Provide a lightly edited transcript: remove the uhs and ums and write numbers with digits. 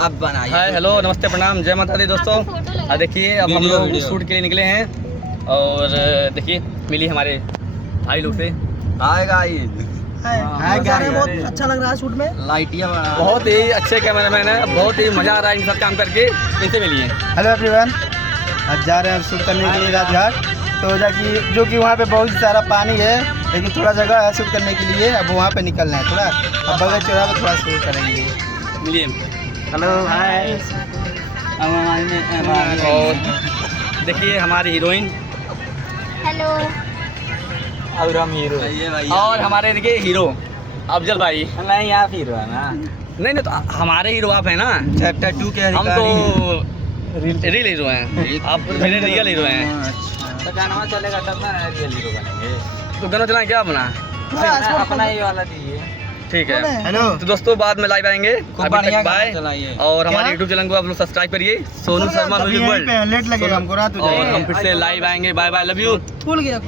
अब बनाइए। Hi hello नमस्ते प्रणाम जय माता दी दोस्तों। देखिए अब हम लोग शूट के लिए निकले हैं और देखिए मिली हमारे भाई लोग से। Hi guys. हाय गाइस, बहुत अच्छा लग रहा है शूट में। लाइटियाँ बहुत ही अच्छे कैमरामैन है, बहुत ही मज़ा आ रहा है इनके साथ काम करके। इनसे मिलिए। हेलो एवरीवन, आज जा रहे हैं शूट करने के लिए राजघाट। तो जो कि वहाँ पे बहुत सारा पानी है, लेकिन थोड़ा जगह है शूट करने के लिए। अब वहाँ पे निकलना है थोड़ा, अब बगल चौराहे पे थोड़ा शूट करेंगे। मिलिए। Hello hi. और देखिए हमारी हीरोइन हेलो। और हम हीरो और हमारे देखिए हीरो अफजल भाई। नहीं आप हीरो है ना। नहीं तो हमारे हीरो आप हैं ना। चैप्टर 2 के हम अधिकारी तो रियल हीरो हैं, आप मेरे रियल हीरो हैं। तो गाना चलेगा तब ना रियल हीरो बनेंगे। तो गाना चलाएं क्या अपना? अपना ही वाला दीजिए। ठीक है। हेलो। तो दोस्तों बाद में लाइव आएंगे। खूब अभी बढ़िया तक बाय। चलाइए। और हमारे क्या? यूट्यूब चैनल को आप लोग सब्सक्राइब करिए, Sonu Sharma music world. Late लगेगा हमको, रात हो और जाएगी। हम फिर से लाइव आएंगे। Bye bye, love you. खुल गया।